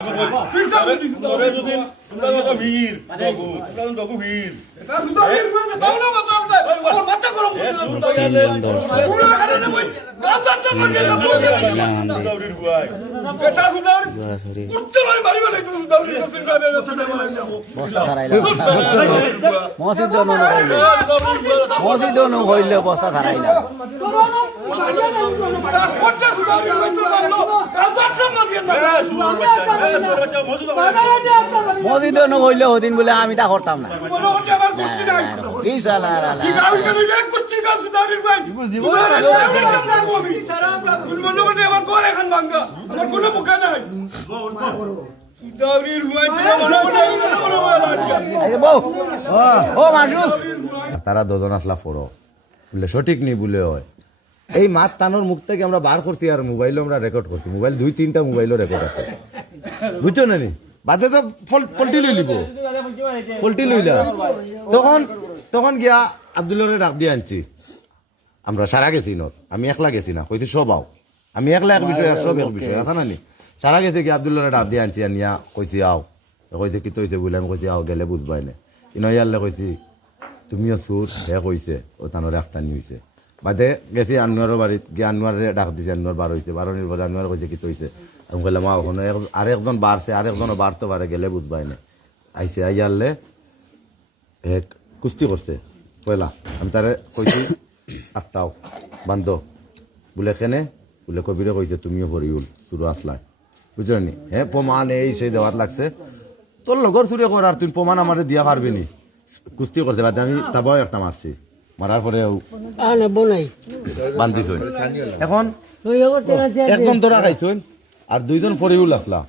তোরে যদি তোমরা মতো ভিড় দগু তোমরা দগু ভিড় এটা সুন্দর ভিড় মানে দাও না কত আমার মাথা গরম করে সুন্দর গেলে পুরো কারণে মই দাঁত দাঁত মারকে দৌড়ির গুয়াই এটা সুন্দর উত্তর মারি মারি তো দৌড়ির বস্তা ধারাইলা মসজিদ ন হইলে বস্তা ধারাইলা কোটা সুন্দর হইতো মারলো দাঁত দাঁত মারকে না সুন্দর বাচ্চা মসজিদ ন হইলে ওদিন বলে আমি তা করতাম না কি সালা কি গাউল করে লে কুচি গা সুদারির ভাই মনে আমার কোর এখন ভাঙ্গা আমার কোনো মুখা নাই সুদারির ভাই ও মানুষ তারা দুজন আসলা পড়ো বলে সঠিক নেই বলে হয় এই মাত টানোর মুখ থেকে আমরা বার করছি আর মোবাইলও আমরা রেকর্ড করছি মোবাইল 2-3টা মোবাইলও রেকর্ড আছে বুঝছো না নি বাদে তো পল্টি লই লিব পল্টি লইলা তখন গিয়া আব্দুল্লাহরে ডাক দিয়ে আনছি আমরা সারা গেছি নত আমি একলা গেছি না কইছি সব আও আমি একলা এক বিষয় আর সব এক বিষয় এখন নি সারা গেছি কি আব্দুল্লাহরে ডাক দিয়ে আনছি আনিয়া কইছি আও কইছে কি তৈছে বলে আমি কইছি আও গেলে বুঝবাই না ইনয়াল্লে কইছি তুমিও সুর হে কইছে ও তানোর একটা নি হইছে বাদে গেছি আনোয়ারের বাড়িত গিয়ে আনোয়ারে ডাক দিছে আনোয়ার বার হইছে বারোনির বাজে আনোয়ার কইছে কি তৈছে আমি কইলাম ওখানে আরেকজন বাড়ছে আরেকজনও বাড়তে পারে গেলে বুঝবাই না আইসে আইয়ারলে এক কুস্তি করছে পয়লা আমি তারে কইছি আটটাও বান্ধ বলে কেনে বলে কবিরে কইছে তুমিও ভরিউল শুরু আসলায় বুঝলি নি হ্যাঁ প্রমাণ এই সেই দেওয়ার লাগছে তোর লগর চুরি কর আর তুই প্রমাণ আমার দিয়া পারবি নি কুস্তি করতে পারতে আমি তাবাও একটা মারছি মারার পরে বান্ধিছ এখন একজন তোরা খাইছুন আর দুইজন ফরিউল আসলা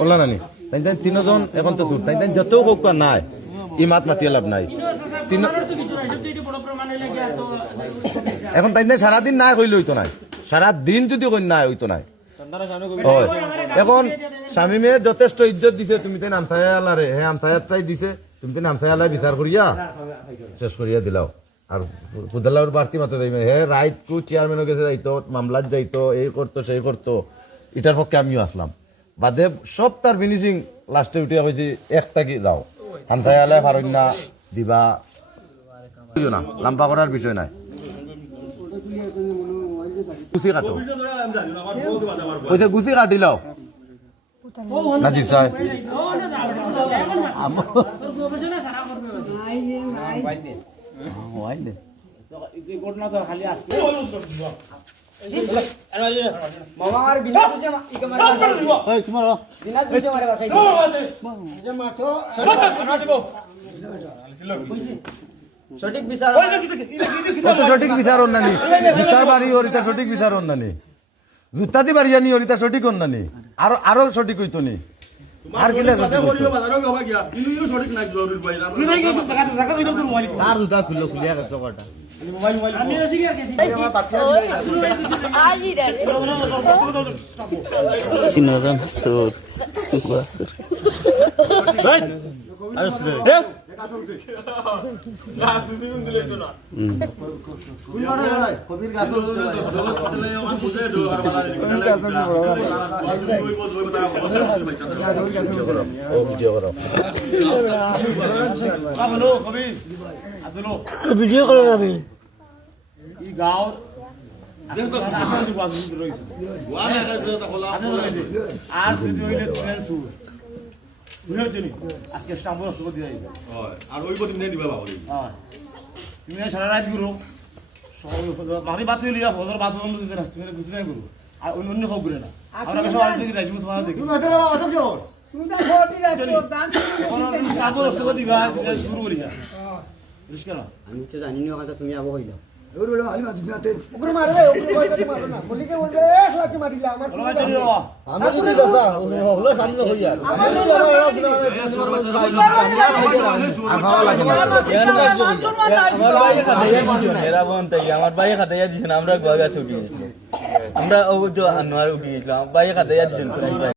বললা নানি তাই তাই তিনজন এখন তো তাই তাই যত হোক নাই ই মাত মাতিয়ে লাভ নাই এখন তাই তাই সারাদিন নাই কইলে হইতো নাই সারাদিন যদি কই নাই হইতো নাই এখন স্বামীমে যথেষ্ট ইজ্জত দিছে তুমি তাই নামসাই আল্লাহরে হে আমসায়াত চাই দিছে তুমি তাই নামসাই আল্লাহ বিচার করিয়া শেষ করিয়া দিলাও আর খুদাল্লাহর বাড়তি মাত্র যাইবে হে রাইট কু চেয়ারম্যানও গেছে যাইতো মামলাত যাইতো এই করতো সেই করতো এটার পক্ষে আমিও আসলাম বাদে সব তার ফিনিশিং লাস্টে উঠিয়া কইছি একটা কি যাও হামসাই আল্লাহ ফারন্যা দিবা না লাম্পা করার বিষয় নাই গুছি কাটো কইছে গুছি কাটিলাও নাজির সাহেব সঠিক বিচার বিচার অন্যানি জুতার বাড়ি ওরিতা সঠিক বিচার অন্যানি জুতাতি বাড়ি আনি ওরিতা সঠিক অন্যানি আরো সঠিক হইতো নি আর কিলে তার জুতা খুললো খুলিয়া গেছে কটা চিনজন সুর ভিডিও করে যাবি গাঁও আর আজকে আর ওই দিবা তুমি সারা রাত গুরু মারি বাতি লিয়া ফজর বাত তুমি গুছলে গুরু আর অন্য হোক গুরে না আমরা বেশ আর দেখি যাইবো তোমার দেখি তুমি তো অত কি হল তুমি তো ফটি লাগছো দান তুমি কাগজ রস্ত দিবা শুরু করি না বুঝছ না আমি তো জানি না কথা তুমি আবো হইলো ওরে বড় আলি মাঝি নাতে ওরে মারবে ওরে কই মারবে না বলিকে বলবে 1 লাখ মারিলা আমার আমি তুমি দাদা ওরে হলো সামনে হইয়া আমার ভাই খাতাইয়া দিছেন আমরা গোয়া ছুটি আমরা ও আনোয়ার উঠি গেছিলাম ভাই খাতাইয়া দিছেন